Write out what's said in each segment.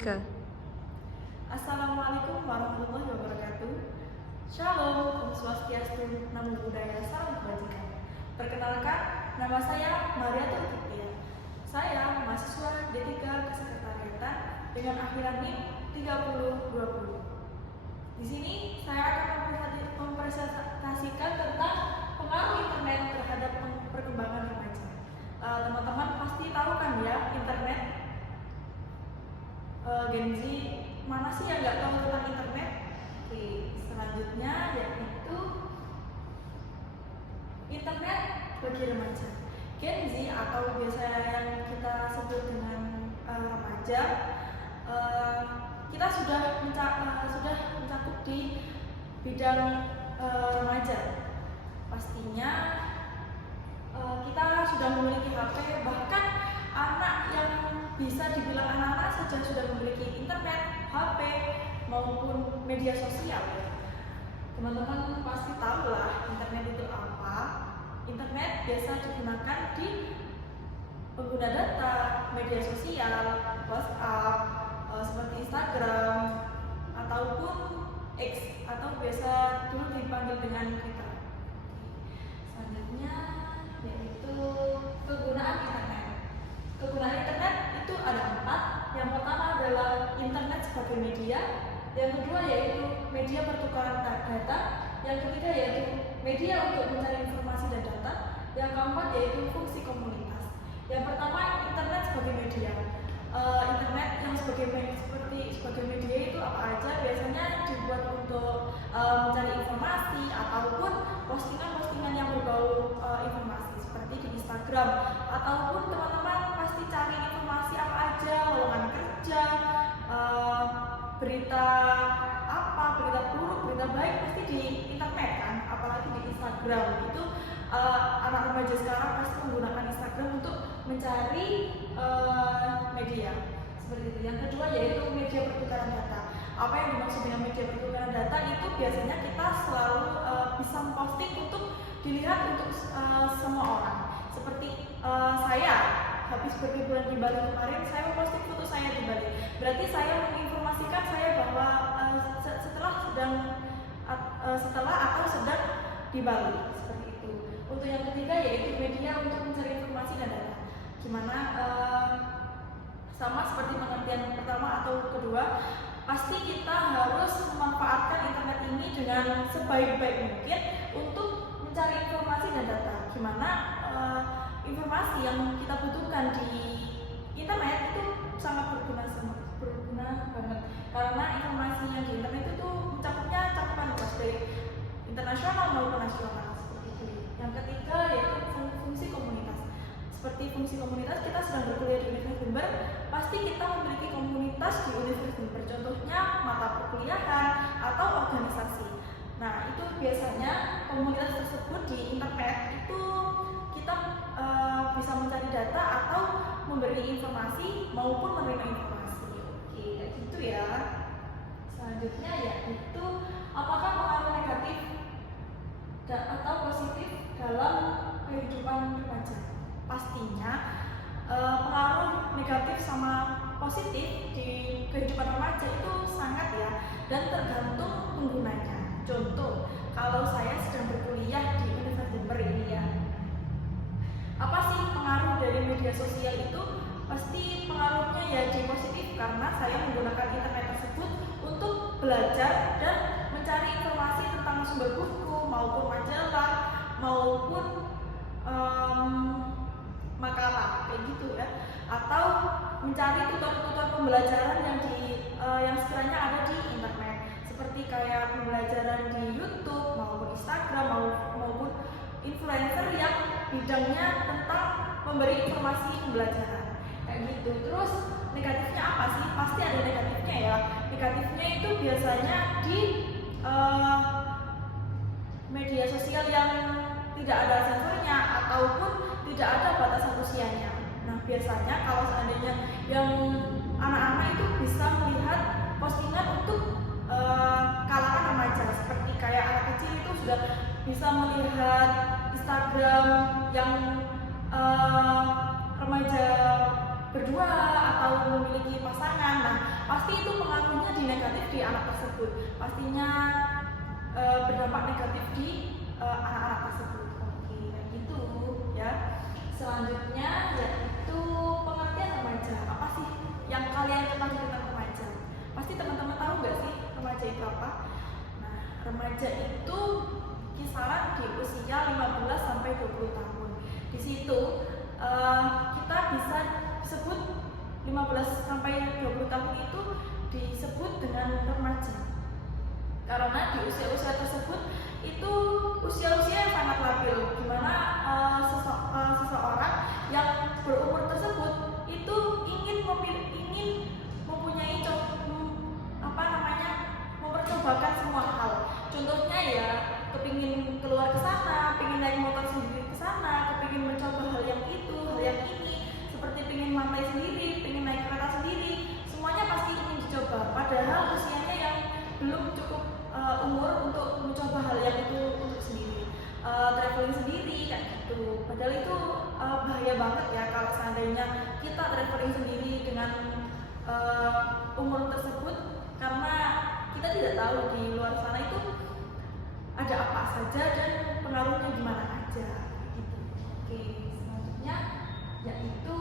Ke. Assalamualaikum warahmatullahi wabarakatuh. Shalom, Om Swastiastu, Namo Buddhaya, Salam Kebajikan. Perkenalkan, nama saya Maria Tulkitia. Saya mahasiswa D3 Kesekretariatan dengan akhiran NIM 3020. Di sini saya akan mempresentasikan tentang pengaruh internet terhadap perkembangan remaja. Teman-teman pasti tahu kan ya, internet. Gen Z mana sih yang nggak tahu tentang internet? Oke, selanjutnya yaitu internet bagi remaja. Gen Z atau biasa yang kita sebut dengan remaja, kita sudah mencakup di bidang remaja. Pastinya kita sudah memiliki HP, bahkan anak yang bisa dibilang anak-anak saja sudah memiliki internet, HP, maupun media sosial. Teman-teman pasti tahu lah internet itu apa. Internet biasa digunakan di pengguna data, media sosial, WhatsApp, seperti Instagram, ataupun X, atau biasa dulu dipanggil dengan Twitter. Selanjutnya yaitu kegunaan internet. Kegunaan internet itu ada 4. Yang pertama adalah internet sebagai media. Yang kedua yaitu media pertukaran data. Yang ketiga yaitu media untuk mencari informasi dan data. Yang keempat yaitu fungsi komunitas. Yang pertama internet sebagai media. Internet yang sebagai media itu apa aja? Biasanya dibuat untuk mencari informasi ataupun postingan-postingan yang berbau informasi seperti di Instagram, ataupun teman-teman pasti cari informasi apa aja, lowongan kerja, berita apa, berita buruk, berita baik pasti di internet kan, apalagi di Instagram. Itu anak remaja sekarang pasti menggunakan Instagram untuk mencari media seperti itu. Yang kedua yaitu media pertukaran data. Apa yang dimaksud dengan media pertukaran data itu biasanya kita selalu bisa memposting untuk dilihat untuk semua orang. Seperti saya habis berliburan di Bali kemarin, saya memposting foto saya di Bali. Berarti saya menginformasikan saya bahwa setelah atau sedang di Bali, seperti itu. Untuk yang ketiga yaitu media untuk mencari informasi dan data. Gimana sama seperti pengertian pertama atau kedua, pasti kita harus memanfaatkan internet ini dengan sebaik-baik mungkin untuk mencari informasi dan data. Gimana informasi yang kita butuhkan di internet itu sangat berguna banget, karena informasi yang di internet itu mencakupnya cakupan luas dari internasional maupun nasional seperti itu. Yang ketiga yaitu fungsi komunitas. Seperti fungsi komunitas, kita sedang berkuliah di Universitas Jember, pasti kita memiliki komunitas di Universitas Jember, contohnya mata perkuliahan atau organisasi. Nah, itu biasanya komunitas tersebut di internet itu kita bisa mencari data atau memberi informasi maupun menerima informasi. Oke, kayak gitu ya. Selanjutnya yaitu apakah pengaruh negatif atau positif dalam kehidupan remaja? Pastinya pengaruh negatif sama positif di kehidupan remaja itu sangat ya, dan tergantung penggunanya. Contoh, kalau saya sedang berkuliah di Universitas Jember ini ya, apa sih pengaruh dari media sosial itu? Pasti pengaruhnya ya di positif, karena saya menggunakan internet tersebut untuk belajar dan mencari informasi tentang sumber buku maupun majalah maupun makalah kayak gitu ya, atau mencari tutor-tutor pembelajaran yang sekiranya ada di internet, seperti kayak pembelajaran di YouTube maupun Instagram maupun influencer yang bidangnya tentang memberi informasi pembelajaran kayak gitu. Terus negatifnya apa sih? Pasti ada negatifnya ya. Negatifnya itu biasanya di media sosial yang tidak ada sensornya ataupun tidak ada batasan usianya. Nah, biasanya kalau seandainya yang anak-anak itu bisa melihat postingan untuk kalangan remaja, seperti kayak anak kecil itu sudah bisa melihat Instagram yang remaja berdua atau memiliki pasangan. Nah, pasti itu pengaruhnya di negatif di anak tersebut, pastinya berdampak negatif di anak-anak tersebut. Oke, kayak gitu ya. Selanjutnya yaitu pengertian remaja. Apa sih yang kalian ketahui tentang remaja? Pasti teman-teman tahu nggak sih remaja itu apa? Nah, remaja itu kisaran di usia 15 sampai 20 tahun. Di situ kita bisa sebut 15 sampai 20 tahun itu disebut dengan remaja. Karena di usia-usia tersebut itu usia-usia yang sangat labil, di mana seseorang yang berumur tersebut itu ingin mempunyai mempercobakan semua hal. Contohnya ya, kepingin keluar ke sana, pengen naik motor sendiri ke sana, kepingin mencoba hal yang itu, hal yang ini, seperti pengen mantai sendiri, pengen naik kereta sendiri, semuanya pasti ingin dicoba. Padahal usianya yang belum cukup umur untuk mencoba hal yang itu untuk sendiri, traveling sendiri kayak gitu. Padahal itu bahaya banget ya kalau seandainya kita traveling sendiri dengan umur tersebut, karena kita tidak tahu di luar sana itu ada apa saja dan pengaruhnya gimana aja gitu. Oke, selanjutnya yaitu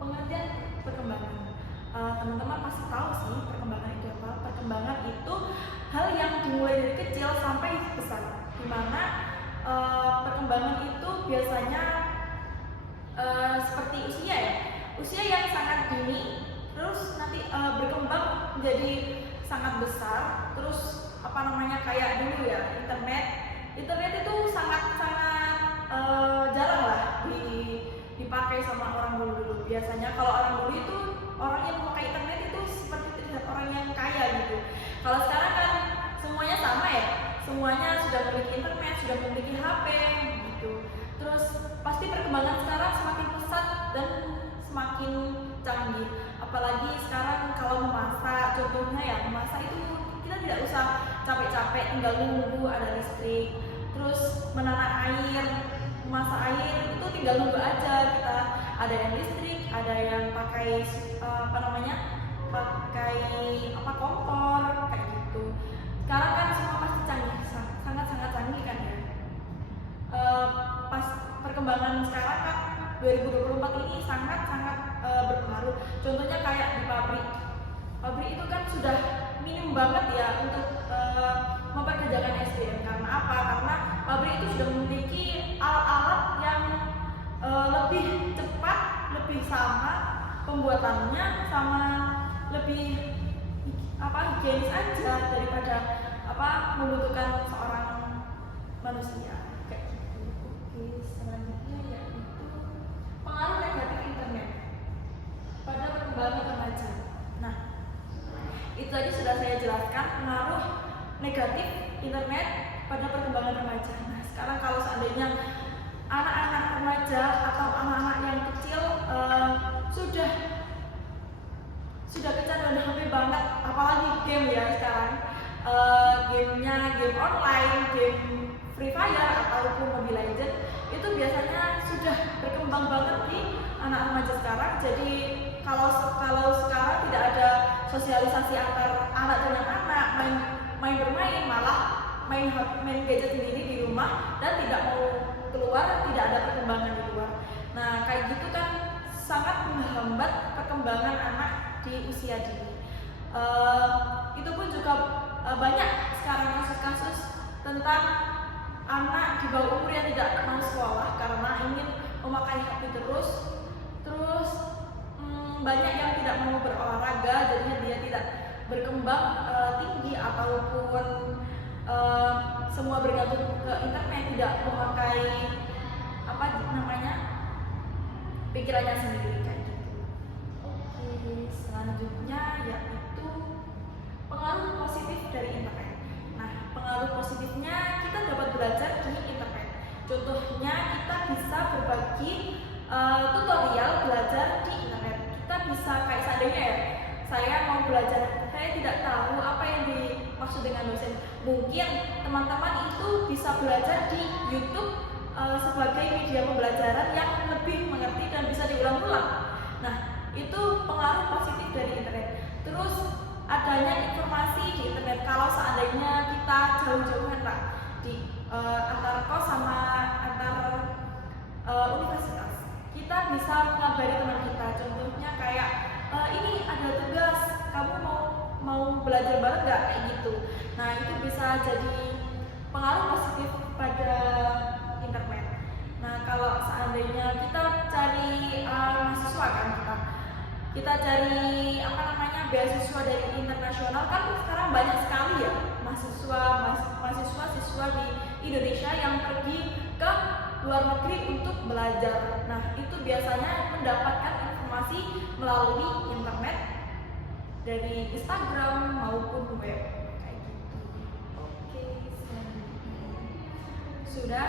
pengertian perkembangan. Teman-teman pasti tahu sih perkembangan itu apa. Perkembangan itu hal yang dimulai dari kecil sampai besar, dimana perkembangan itu biasanya seperti usia ya, usia yang sangat dini, terus nanti berkembang menjadi sangat besar, terus kayak dulu ya, internet itu sangat jarang lah dipakai sama orang dulu. Biasanya kalau orang dulu itu, orang yang memakai internet itu seperti terlihat orang yang kaya gitu. Kalau sekarang kan semuanya sama ya, semuanya sudah memiliki internet, sudah memiliki HP gitu. Terus pasti perkembangan sekarang semakin pesat dan semakin canggih. Apalagi sekarang kalau memasak, contohnya ya memasak itu kita tidak usah capek-capek, tinggal nunggu ada listrik. Terus menanam air, memasak air itu tinggal nunggu aja, kita ada yang listrik, ada yang pakai kompor kayak gitu. Sekarang kan semua pasti canggih, sangat-sangat canggih kan ya. Pas perkembangan sekarang kan 2024 ini sangat-sangat berpengaruh. Contohnya kayak di pabrik itu kan sudah minim banget ya untuk memperkerjakan SDM. Karena apa? Karena pabrik itu sudah memiliki alat-alat yang lebih cepat, lebih sama pembuatannya, sama lebih higienis aja daripada membutuhkan seorang manusia kayak gitu. Oke, selanjutnya yaitu pengaruh negatif internet pada perkembangan remaja. Nah, itu tadi sudah saya jelaskan pengaruh negatif internet pada perkembangan remaja. Nah, sekarang kalau seandainya anak-anak remaja atau anak-anak yang kecil sudah kecanduan HP banget, apalagi game ya sekarang, gamenya game online, game Free Fire ataupun Mobile Legends itu biasanya sudah berkembang banget di anak remaja sekarang. Jadi kalau sekarang tidak ada sosialisasi antar anak dengan anak, main bermain, malah main gadget sendiri di rumah dan tidak mau keluar, tidak ada perkembangan di luar. Nah, kayak gitu kan sangat menghambat perkembangan anak di usia dini. Itu pun juga banyak sekarang kasus-kasus tentang anak di bawah umur yang tidak mau sekolah karena ingin memakai HP terus banyak yang tidak mau berolahraga, jadinya dia tidak berkembang tinggi ataupun semua bergantung ke internet, tidak memakai pikirannya sendiri kayak gitu. Oke, selanjutnya yaitu pengaruh positif dari internet. Nah, pengaruh positifnya kita dapat belajar di internet. Contohnya kita bisa berbagi tutorial belajar di internet. Kita bisa kayak seandainya ya, saya mau belajar, saya tidak tahu apa yang dimaksud dengan dosen. Mungkin teman-teman itu bisa belajar di YouTube sebagai media pembelajaran yang lebih mengerti dan bisa diulang-ulang. Nah, itu pengaruh positif dari internet. Terus adanya informasi di internet kalau seandainya kita jauh-jauhan Pak di antar kos sama antar universitas, kita bisa mengabari teman kita. Contohnya kayak ini ada tugas, kamu mau belajar bareng nggak, kayak gitu. Nah itu bisa jadi pengaruh positif pada internet. Nah kalau seandainya kita cari mahasiswa kan, kita cari apa namanya beasiswa dari internasional, kan sekarang banyak sekali ya mahasiswa siswa di Indonesia yang pergi ke luar negeri untuk belajar. Nah itu biasanya mendapatkan informasi melalui internet dari Instagram maupun web kayak gitu. Oke, sudah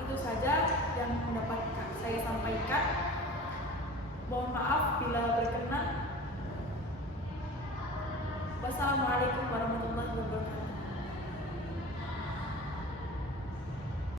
itu saja yang dapat saya sampaikan. Mohon maaf bila berkenan. Wassalamualaikum warahmatullahi wabarakatuh.